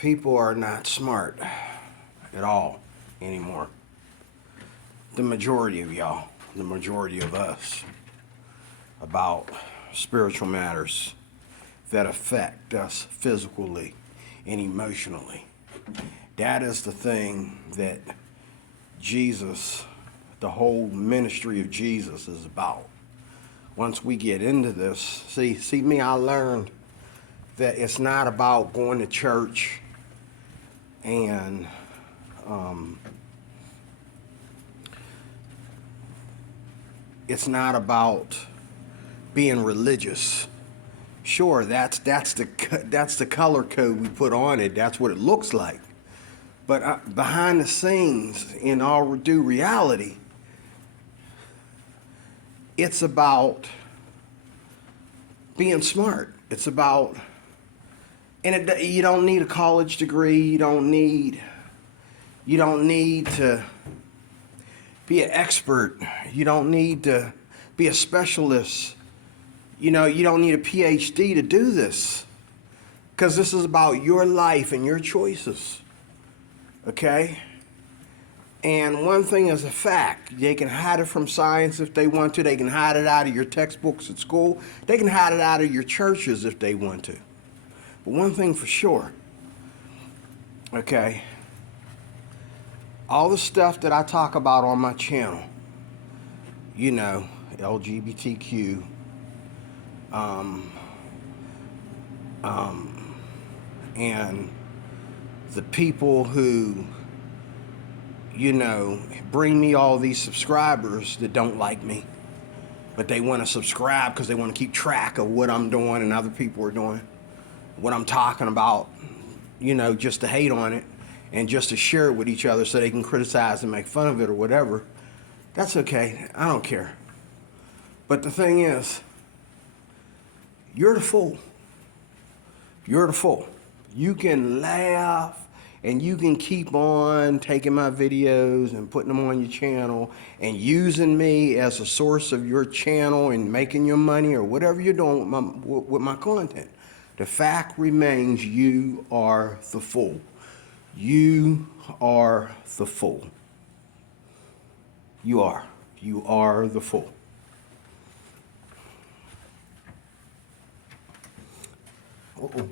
People are not smart at all anymore. The majority of y'all, the majority of us, about spiritual matters that affect us physically and emotionally. That is the thing that Jesus, the whole ministry of Jesus is about. Once we get into this, see me, I learned that it's not about going to church and it's not about being religious. Sure, that's the color code we put on it. That's what it looks like. But behind the scenes, in all due reality, it's about being smart. It's about, you don't need a college degree. You don't need to be an expert. You don't need to be a specialist. You don't need a PhD to do this, because this is about your life and your choices. Okay? And one thing is a fact. They can hide it from science if they want to. They can hide it out of your textbooks at school. They can hide it out of your churches if they want to. But one thing for sure, okay, all the stuff that I talk about on my channel, LGBTQ, and the people who, bring me all these subscribers that don't like me, but they want to subscribe because they want to keep track of what I'm doing and other people are doing, what I'm talking about, just to hate on it and just to share it with each other so they can criticize and make fun of it or whatever. That's okay. I don't care. But the thing is, you're the fool. You're the fool. You can laugh and you can keep on taking my videos and putting them on your channel and using me as a source of your channel and making your money or whatever you're doing with my content. The fact remains, you are the fool. You are the fool. You are. You are the fool. Uh-oh.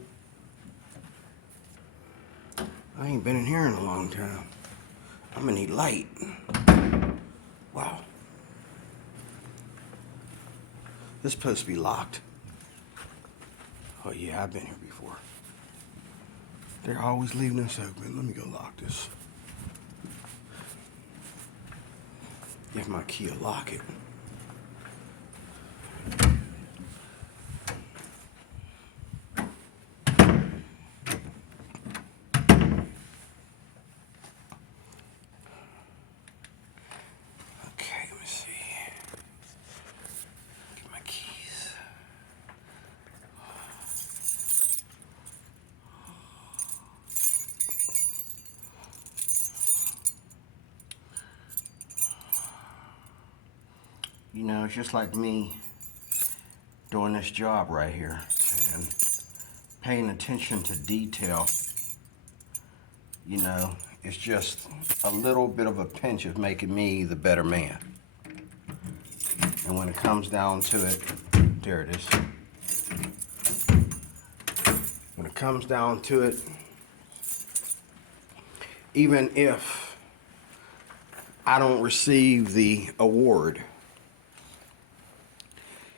I ain't been in here in a long time. I'm gonna need light. Wow. This supposed to be locked. Oh yeah, I've been here before. They're always leaving this open. Let me go lock this. Give my key a lock it. It's just like me doing this job right here and paying attention to detail. It's just a little bit of a pinch of making me the better man. And when it comes down to it, there it is. When it comes down to it, even if I don't receive the award,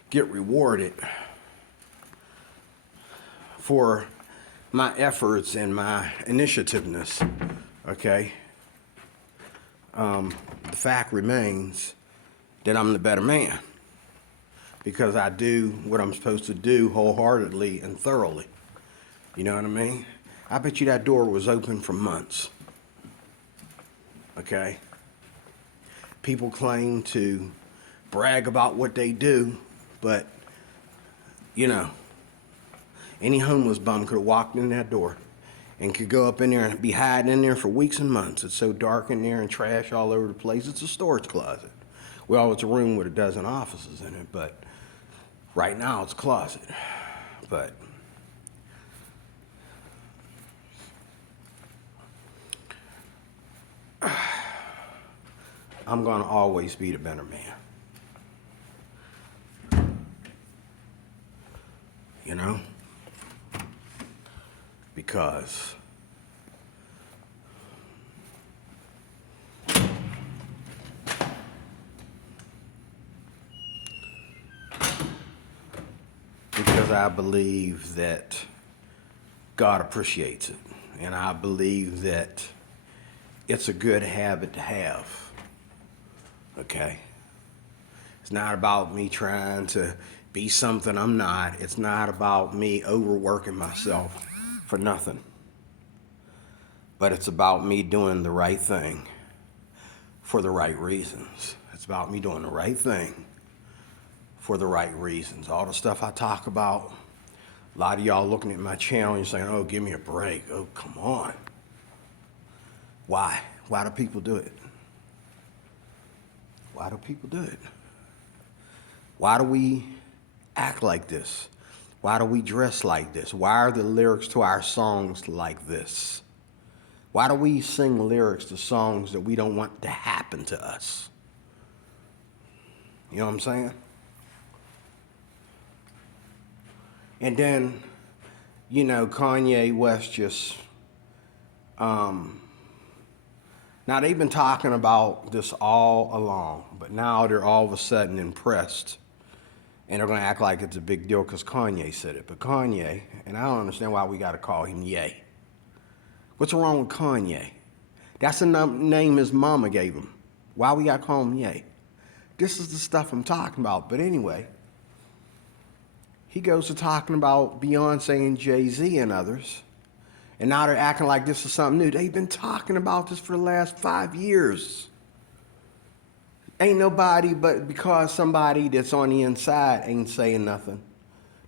get rewarded for my efforts and my initiativeness, okay? The fact remains that I'm the better man because I do what I'm supposed to do wholeheartedly and thoroughly. You know what I mean? I bet you that door was open for months, okay? People claim to brag about what they do, but, any homeless bum could have walked in that door and could go up in there and be hiding in there for weeks and months. It's so dark in there and trash all over the place. It's a storage closet. Well, it's a room with a dozen offices in it, but right now it's a closet. But I'm going to always be the better man. You know? Because I believe that God appreciates it. And I believe that it's a good habit to have. Okay? It's not about me trying to be something I'm not. It's not about me overworking myself for nothing. But it's about me doing the right thing for the right reasons. It's about me doing the right thing for the right reasons. All the stuff I talk about, a lot of y'all looking at my channel and saying, oh, give me a break. Oh, come on. Why? Why do people do it? Why do people do it? Why do we act like this? Why do we dress like this? Why are the lyrics to our songs like this? Why do we sing lyrics to songs that we don't want to happen to us? You know what I'm saying? And then, you know, Kanye West just, now they've been talking about this all along, but now they're all of a sudden impressed. And they're going to act like it's a big deal because Kanye said it. But Kanye, and I don't understand why we got to call him Ye. What's wrong with Kanye? That's the name his mama gave him. Why we got to call him Ye? This is the stuff I'm talking about. But anyway, he goes to talking about Beyonce and Jay-Z and others. And now they're acting like this is something new. They've been talking about this for the last 5 years. Ain't nobody, but because somebody that's on the inside ain't saying nothing.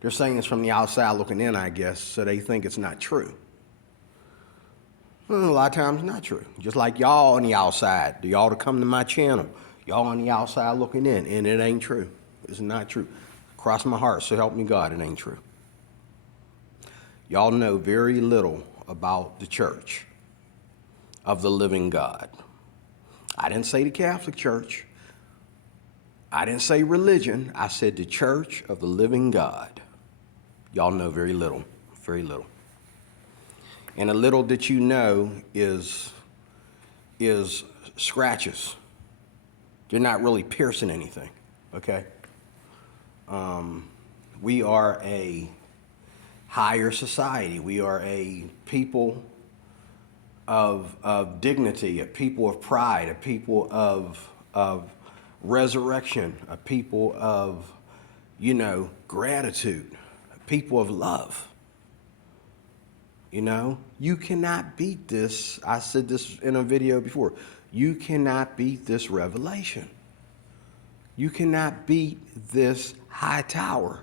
They're saying it's from the outside looking in, I guess, so they think it's not true. Well, a lot of times it's not true. Just like y'all on the outside, y'all to come to my channel, y'all on the outside looking in, and it ain't true. It's not true. Cross my heart, so help me God, it ain't true. Y'all know very little about the church of the living God. I didn't say the Catholic Church. I didn't say religion. I said the church of the living God. Y'all know very little, very little. And the little that you know is scratches. They're not really piercing anything, okay? We are a higher society. We are a people of dignity, a people of pride, a people of resurrection, a people of, you know, gratitude, a people of love. You know, you cannot beat this. I said this in a video before. You cannot beat this revelation. You cannot beat this high tower.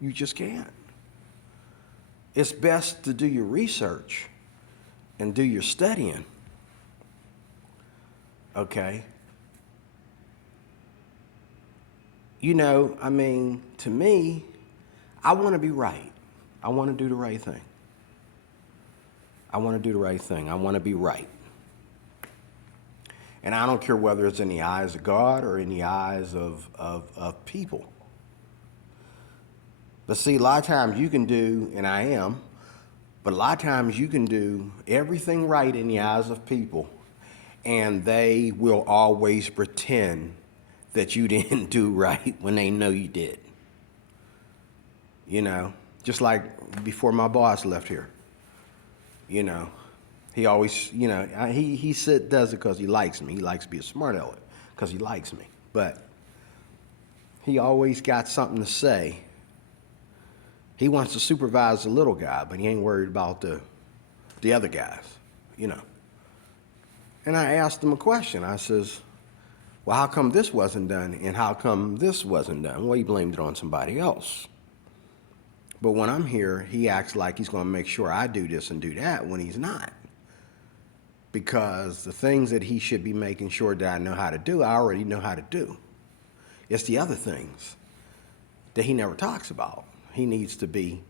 You just can't. It's best to do your research and do your studying. Okay? You know, I mean, to me, I want to be right. I want to do the right thing. I want to do the right thing. I want to be right. And I don't care whether it's in the eyes of God or in the eyes of people. But see, a lot of times you can do, and I am, but a lot of times you can do everything right in the eyes of people, and they will always pretend that you didn't do right when they know you did. You know, just like before my boss left here. You know, he always, you know, he does it because he likes me. He likes to be a smart aleck because he likes me. But he always got something to say. He wants to supervise the little guy, but he ain't worried about the other guys, you know. And I asked him a question. I says, well, how come this wasn't done and how come this wasn't done? Well, he blamed it on somebody else. But when I'm here, he acts like he's going to make sure I do this and do that when he's not. Because the things that he should be making sure that I know how to do, I already know how to do. It's the other things that he never talks about. He needs to be,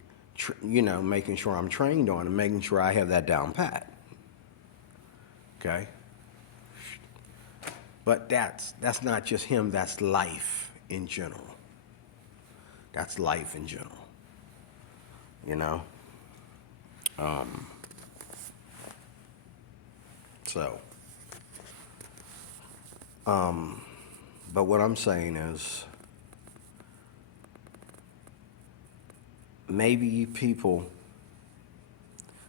you know, making sure I'm trained on and making sure I have that down pat. Okay? But that's not just him, that's life in general. That's life in general. You know? So, but what I'm saying is, maybe you people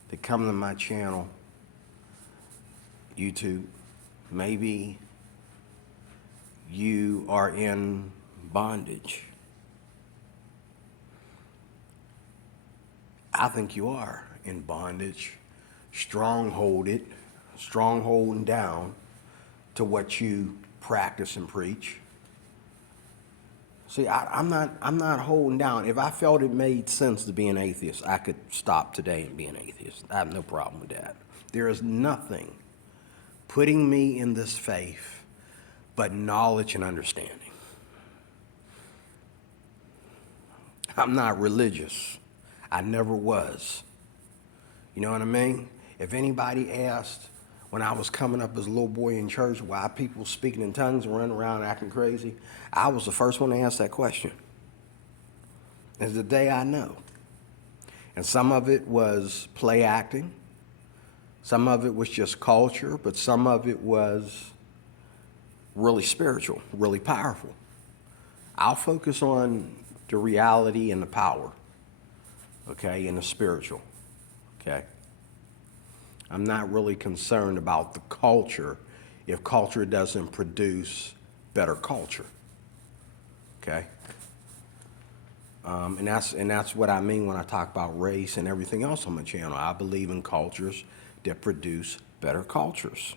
that come to my channel, YouTube, maybe you are in bondage. I think you are in bondage, strongholding down to what you practice and preach. See, I'm not holding down. If I felt it made sense to be an atheist, I could stop today and be an atheist. I have no problem with that. There is nothing putting me in this faith but knowledge and understanding. I'm not religious. I never was. You know what I mean? If anybody asked when I was coming up as a little boy in church why people speaking in tongues and running around acting crazy, I was the first one to ask that question. And today I know. And some of it was play acting. Some of it was just culture, but some of it was really spiritual, really powerful. I'll focus on the reality and the power, okay, and the spiritual, okay? I'm not really concerned about the culture if culture doesn't produce better culture, okay? And that's what I mean when I talk about race and everything else on my channel. I believe in cultures that produce better cultures.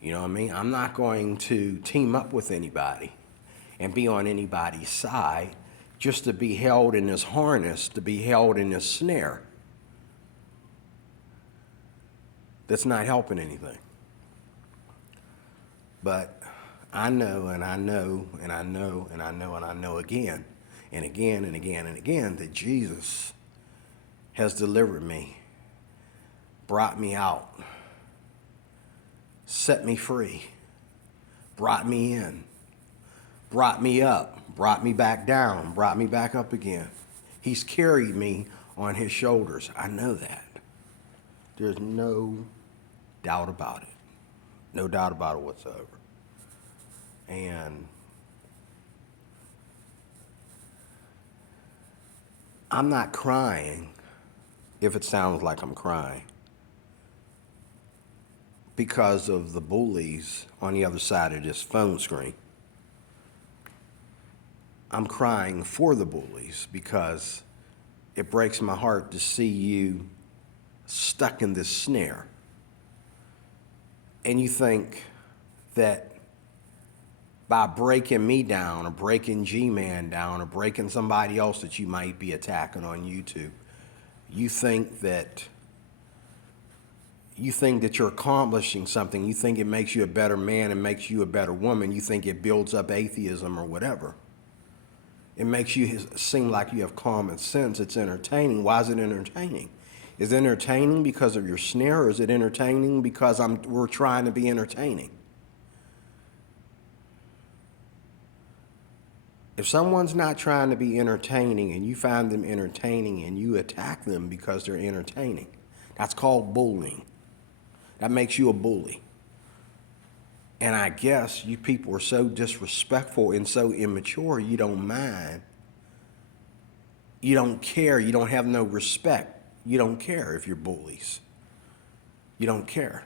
You know what I mean? I'm not going to team up with anybody and be on anybody's side just to be held in this harness, to be held in this snare. That's not helping anything. But I know and I know and I know and I know and I know again and again and again and again that Jesus has delivered me, brought me out, set me free, brought me in, brought me up, brought me back down, brought me back up again. He's carried me on his shoulders. I know that. There's no doubt about it. No doubt about it whatsoever. And I'm not crying if it sounds like I'm crying because of the bullies on the other side of this phone screen. I'm crying for the bullies because it breaks my heart to see you stuck in this snare. And you think that by breaking me down or breaking G-Man down or breaking somebody else that you might be attacking on YouTube, you think that you're accomplishing something. You think it makes you a better man and makes you a better woman. You think it builds up atheism or whatever. It makes you seem like you have common sense. It's entertaining. Why is it entertaining? Is it entertaining because of your snare, or is it entertaining because we're trying to be entertaining? If someone's not trying to be entertaining and you find them entertaining and you attack them because they're entertaining, that's called bullying. That makes you a bully. And I guess you people are so disrespectful and so immature, you don't mind. You don't care. You don't have no respect. You don't care if you're bullies. You don't care.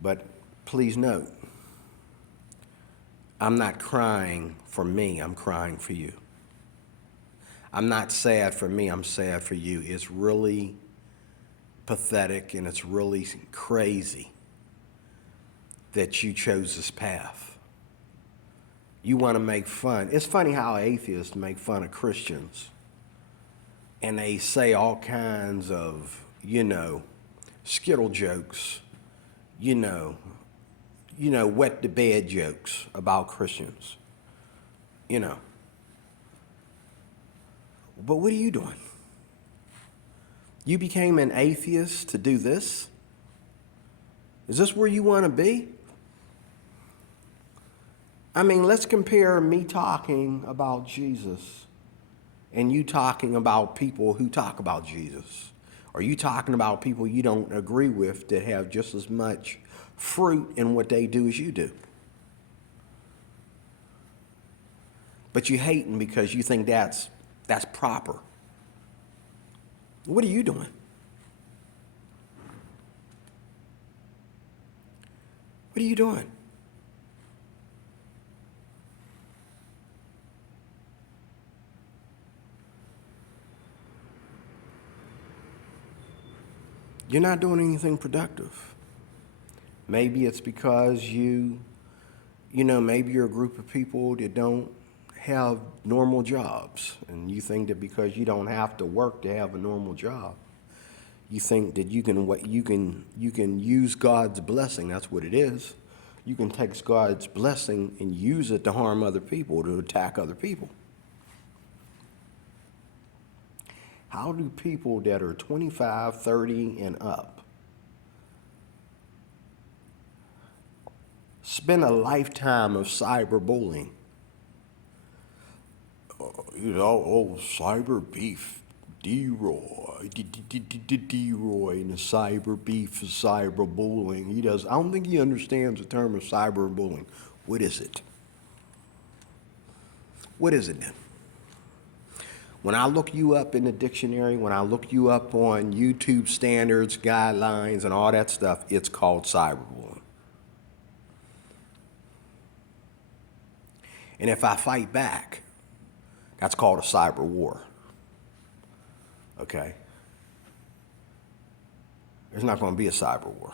But please note, I'm not crying for me. I'm crying for you. I'm not sad for me. I'm sad for you. It's really pathetic and it's really crazy that you chose this path. You want to make fun. It's funny how atheists make fun of Christians. And they say all kinds of, skittle jokes, wet the bed jokes about Christians, But what are you doing? You became an atheist to do this? Is this where you want to be? I mean, let's compare me talking about Jesus and you talking about people who talk about Jesus. Are you talking about people you don't agree with that have just as much fruit in what they do as you do? But you hate them because you think that's proper. What are you doing? What are you doing? You're not doing anything productive. Maybe it's because maybe you're a group of people that don't have normal jobs, and you think that because you don't have to work to have a normal job, you think that you can use God's blessing. That's what it is. You can take God's blessing and use it to harm other people, to attack other people. How do people that are 25, 30, and up spend a lifetime of cyberbullying? Cyber beef, D-Roy, D-Roy, and the cyber beef is cyberbullying. I don't think he understands the term of cyberbullying. What is it? What is it then? When I look you up in the dictionary, when I look you up on YouTube standards, guidelines, and all that stuff, it's called cyberbullying. And if I fight back, that's called a cyber war. Okay? There's not going to be a cyber war.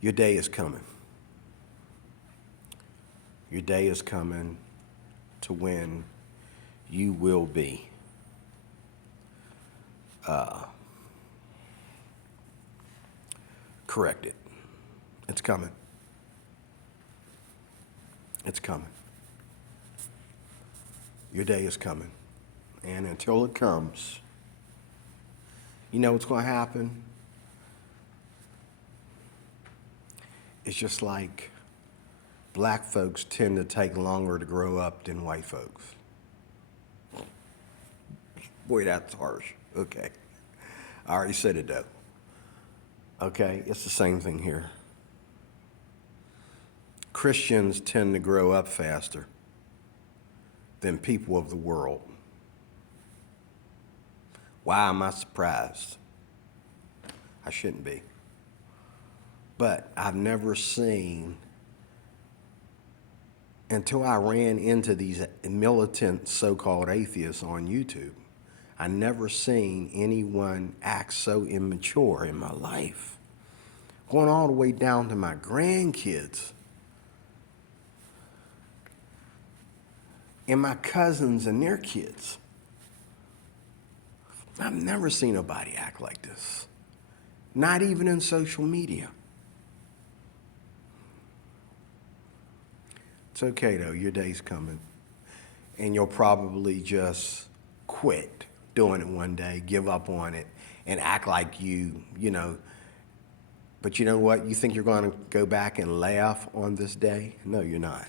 Your day is coming. Your day is coming to when you will be corrected. It's coming. It's coming. Your day is coming. And until it comes, you know what's going to happen? It's just like black folks tend to take longer to grow up than white folks. Boy, that's harsh. Okay. I already said it though. Okay, it's the same thing here. Christians tend to grow up faster than people of the world. Why am I surprised? I shouldn't be. But I've never seen, until I ran into these militant so-called atheists on YouTube, I never seen anyone act so immature in my life. Going all the way down to my grandkids and my cousins and their kids. I've never seen nobody act like this. Not even in social media. It's okay though, your day's coming. And you'll probably just quit doing it one day, give up on it, and act like you know. But you know what? You think you're going to go back and laugh on this day? No, you're not.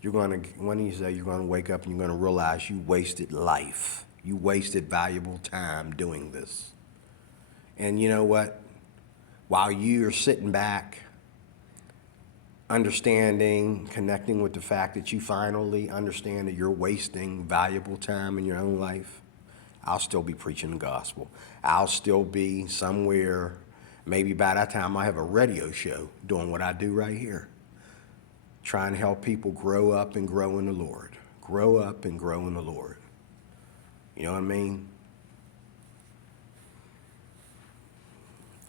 One of these days, you're going to wake up and you're going to realize you wasted life. You wasted valuable time doing this. And you know what? While you're sitting back, understanding, connecting with the fact that you finally understand that you're wasting valuable time in your own life, I'll still be preaching the gospel. I'll still be somewhere, maybe by that time I have a radio show doing what I do right here, trying to help people grow up and grow in the Lord. Grow up and grow in the Lord. You know what I mean?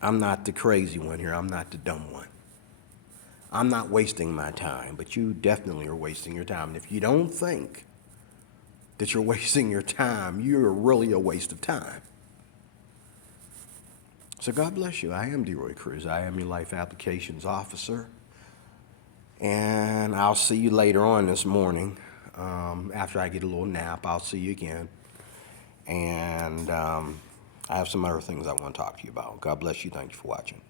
I'm not the crazy one here. I'm not the dumb one. I'm not wasting my time, but you definitely are wasting your time. And if you don't think that you're wasting your time, you're really a waste of time. So God bless you. I am DeRoy Cruz. I am your Life Applications Officer. And I'll see you later on this morning. After I get a little nap, I'll see you again. And I have some other things I want to talk to you about. God bless you. Thank you for watching.